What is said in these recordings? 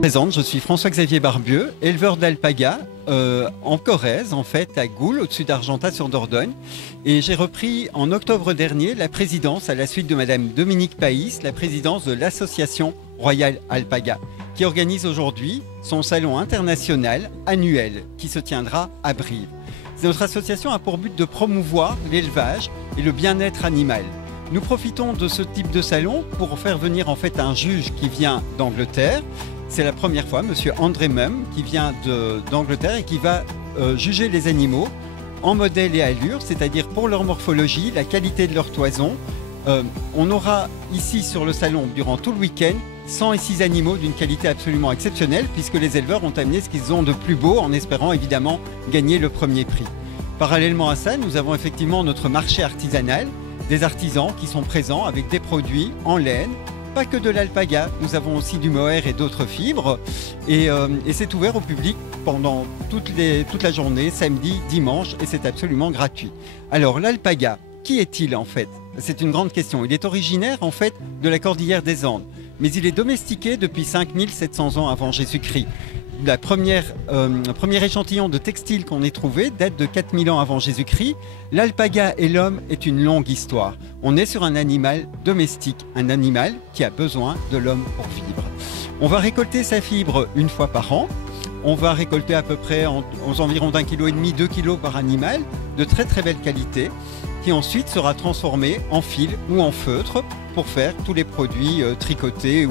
Présente, je suis François-Xavier Barbieux, éleveur d'alpagas en Corrèze, en fait, à Goules, au-dessus d'Argentat-sur-Dordogne. Et j'ai repris en octobre dernier la présidence, à la suite de Madame Dominique Païs, la présidence de l'Association Royale Alpaga, qui organise aujourd'hui son salon international annuel qui se tiendra à Brive. Notre association a pour but de promouvoir l'élevage et le bien-être animal. Nous profitons de ce type de salon pour faire venir en fait un juge qui vient d'Angleterre. C'est la première fois, Monsieur André Mum, qui vient d'Angleterre et qui va juger les animaux en modèle et allure, c'est-à-dire pour leur morphologie, la qualité de leur toison. On aura ici sur le salon, durant tout le week-end, 106 animaux d'une qualité absolument exceptionnelle, puisque les éleveurs ont amené ce qu'ils ont de plus beau, en espérant évidemment gagner le premier prix. Parallèlement à ça, nous avons effectivement notre marché artisanal, des artisans qui sont présents avec des produits en laine, pas que de l'alpaga, nous avons aussi du mohair et d'autres fibres. Et c'est ouvert au public pendant toute la journée, samedi, dimanche, et c'est absolument gratuit. Alors l'alpaga, qui est-il en fait? C'est une grande question. Il est originaire en fait de la cordillère des Andes, mais il est domestiqué depuis 5700 ans avant Jésus-Christ. Le premier échantillon de textile qu'on ait trouvé date de 4000 ans avant Jésus-Christ. L'alpaga et l'homme est une longue histoire. On est sur un animal domestique, un animal qui a besoin de l'homme pour vivre. On va récolter sa fibre une fois par an. On va récolter à peu près aux environs d'1,5 kg, 2 kg par animal, de très très belle qualité, qui ensuite sera transformé en fil ou en feutre pour faire tous les produits tricotés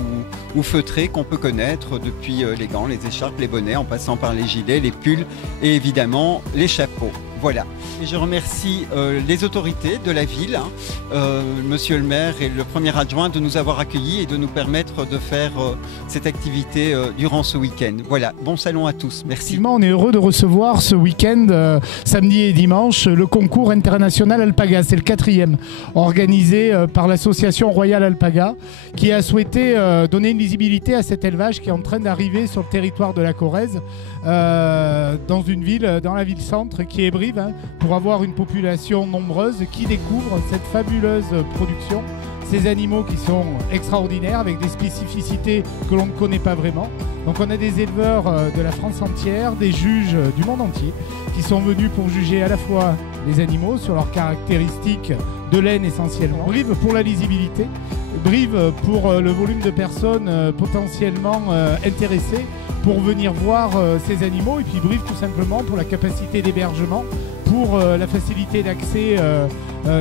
ou feutrés qu'on peut connaître, depuis les gants, les écharpes, les bonnets, en passant par les gilets, les pulls et évidemment les chapeaux. Voilà. Et je remercie les autorités de la ville, monsieur le maire et le premier adjoint, de nous avoir accueillis et de nous permettre de faire cette activité durant ce week-end. Voilà, bon salon à tous, merci. On est heureux de recevoir ce week-end, samedi et dimanche, le concours international Alpaga. C'est le 4e, organisé par l'association Royale Alpaga, qui a souhaité donner une visibilité à cet élevage qui est en train d'arriver sur le territoire de la Corrèze, dans une ville, dans la ville-centre qui est Brive, pour avoir une population nombreuse qui découvre cette fabuleuse production, ces animaux qui sont extraordinaires avec des spécificités que l'on ne connaît pas vraiment. Donc on a des éleveurs de la France entière, des juges du monde entier qui sont venus pour juger à la fois les animaux sur leurs caractéristiques de laine essentiellement, Brive pour la lisibilité, Brive pour le volume de personnes potentiellement intéressées pour venir voir ces animaux, et puis Brive tout simplement pour la capacité d'hébergement, pour la facilité d'accès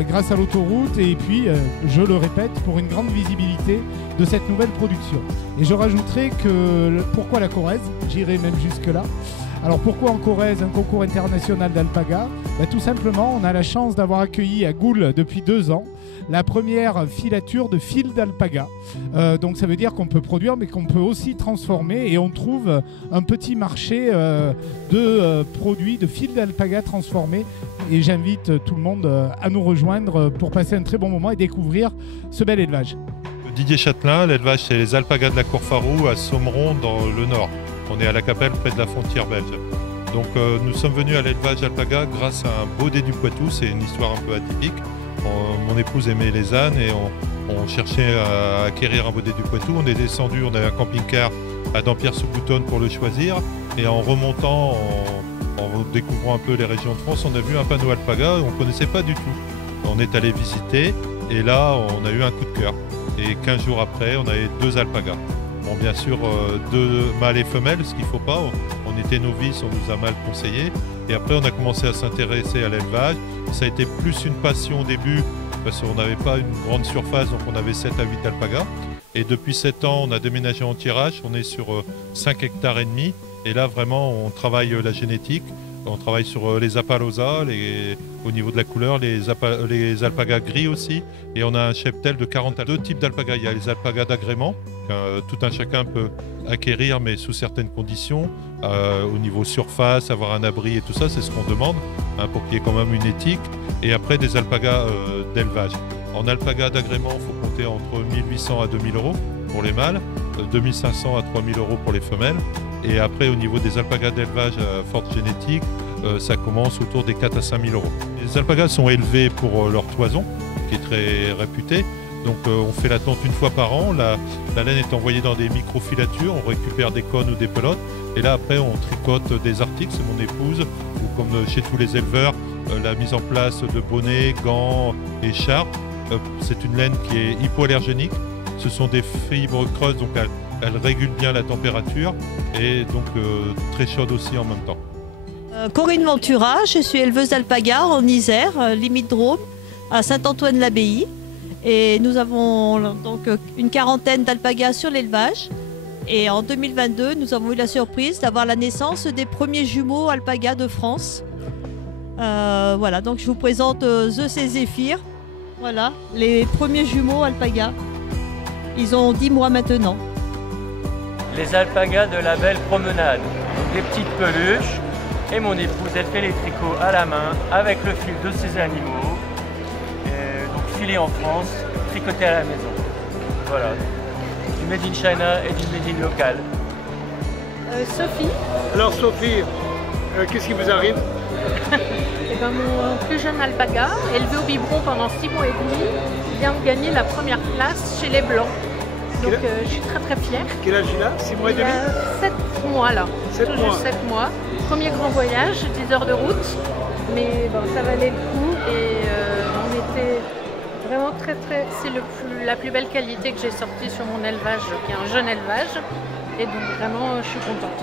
grâce à l'autoroute, et puis, je le répète, pour une grande visibilité de cette nouvelle production. Et je rajouterai que pourquoi la Corrèze, j'irai même jusque-là. Alors pourquoi en Corrèze un concours international d'alpaga? Tout simplement, on a la chance d'avoir accueilli à Goules depuis 2 ans la première filature de fil d'alpaga. Donc ça veut dire qu'on peut produire, mais qu'on peut aussi transformer, et on trouve un petit marché de produits de fil d'alpaga transformés. Et j'invite tout le monde à nous rejoindre pour passer un très bon moment et découvrir ce bel élevage. Didier Châtelain, l'élevage c'est les alpagas de la Cour-Farou à Sommeron dans le nord. On est à la Capelle près de la frontière belge. Donc nous sommes venus à l'élevage alpaga grâce à un baudet du Poitou, c'est une histoire un peu atypique. Mon épouse aimait les ânes et on cherchait à acquérir un baudet du Poitou. On est descendu, on avait un camping-car à Dampierre-sous-Boutonne pour le choisir, et en remontant, en découvrant un peu les régions de France, on a vu un panneau alpaga, on ne connaissait pas du tout. On est allé visiter et là on a eu un coup de cœur. Et 15 jours après, on avait 2 alpagas. Bon, bien sûr, 2 mâles et femelles, ce qu'il ne faut pas. On était novices, on nous a mal conseillé. Et après, on a commencé à s'intéresser à l'élevage. Ça a été plus une passion au début, parce qu'on n'avait pas une grande surface, donc on avait 7 à 8 alpagas. Et depuis 7 ans, on a déménagé en tirage. On est sur 5 hectares et demi. Et là, vraiment, on travaille la génétique. On travaille sur les apalosas, au niveau de la couleur, les alpagas gris aussi. Et on a un cheptel de 42 types d'alpagas. Il y a les alpagas d'agrément, tout un chacun peut acquérir, mais sous certaines conditions. Au niveau surface, avoir un abri et tout ça, c'est ce qu'on demande, pour qu'il y ait quand même une éthique. Et après, des alpagas d'élevage. En alpaga d'agrément, il faut compter entre 1800 à 2000 euros pour les mâles, 2500 à 3000 euros pour les femelles. Et après, au niveau des alpagas d'élevage à forte génétique, ça commence autour des 4 à 5 000 euros. Les alpagas sont élevés pour leur toison, qui est très réputée. Donc on fait la tonte une fois par an, la laine est envoyée dans des microfilatures, on récupère des cônes ou des pelotes, et là après on tricote des articles, c'est mon épouse, ou comme chez tous les éleveurs, la mise en place de bonnets, gants, écharpes. C'est une laine qui est hypoallergénique, ce sont des fibres creuses, donc elles régulent bien la température, et donc très chaude aussi en même temps. Corinne Ventura, je suis éleveuse d'alpaga en Isère, limite Drôme, à Saint-Antoine-l'Abbaye. Et nous avons donc une quarantaine d'alpagas sur l'élevage. Et en 2022, nous avons eu la surprise d'avoir la naissance des premiers jumeaux alpagas de France. Voilà, donc je vous présente Zeus et Zéphyr. Voilà, les premiers jumeaux alpagas. Ils ont 10 mois maintenant. Les alpagas de la belle promenade. Des petites peluches. Et mon épouse, elle fait les tricots à la main avec le fil de ses animaux. Donc filé en France, tricoté à la maison. Voilà. Du made in China et du made in local. Sophie. Alors Sophie, qu'est-ce qui vous arrive? Mon plus jeune alpaga, élevé au biberon pendant 6 mois et demi, vient de gagner la première place chez les Blancs. Donc je suis très fière. Quel âge il a? 6 mois et demi? 7 mois là. 7 mois. 7 mois. Premier grand voyage, 10 heures de route. Mais bon, ça valait le coup et on était vraiment c'est la plus belle qualité que j'ai sortie sur mon élevage, qui est un jeune élevage. Et donc vraiment, je suis contente.